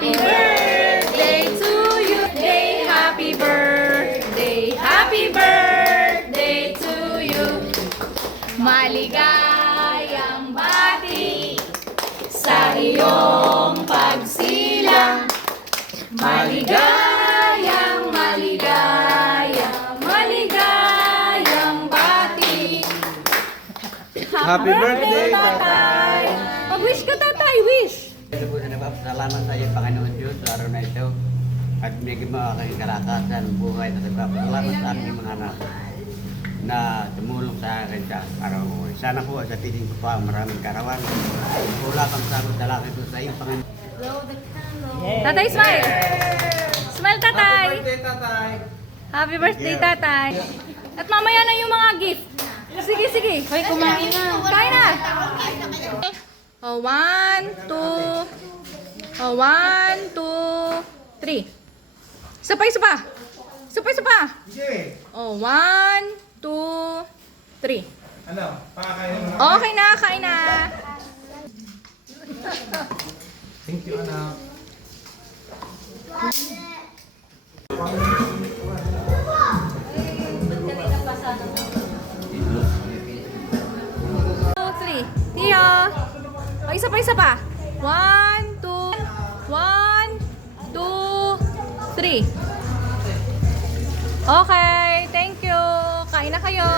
Happy birthday to you. Happy birthday. Happy birthday to you. Maligayang bati sa iyong pagsilang. Maligayang bati. Happy birthday, tatay! Mag-wish ka, tatay! Wish! Salamat sa iyo, Panginoon Diyos, sa araw na ito. At bigyan mo aking kalakasan, buhay at salamat sa aking mga anak na tumulong sa akin sa araw ko. Sana po sa piling ko pa maraming karawan. Wala kang sagot na lang ito sa iyo, Panginoon. Tatay, smile! Smile, tatay! Happy birthday, tatay! Happy birthday, tatay! At mamaya na yung mga gift. Sige, sige. Hoy, kumain na. Kain na. Oh, 1, 2. Oh, 1, 2, 3. Isa pa, isa pa. Isa pa, isa pa. Sige! Oh, 1, 2, 3. Ano? Pakakain mo na. Okay na, kain na. Thank you, anak. Two, three. Tio. Oh, isa pa, isa pa. 1, 2. 1, 2, 3. Okay, thank you. Kain na kayo.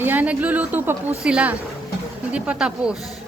Ayan, nagluluto pa po sila. Hindi pa tapos.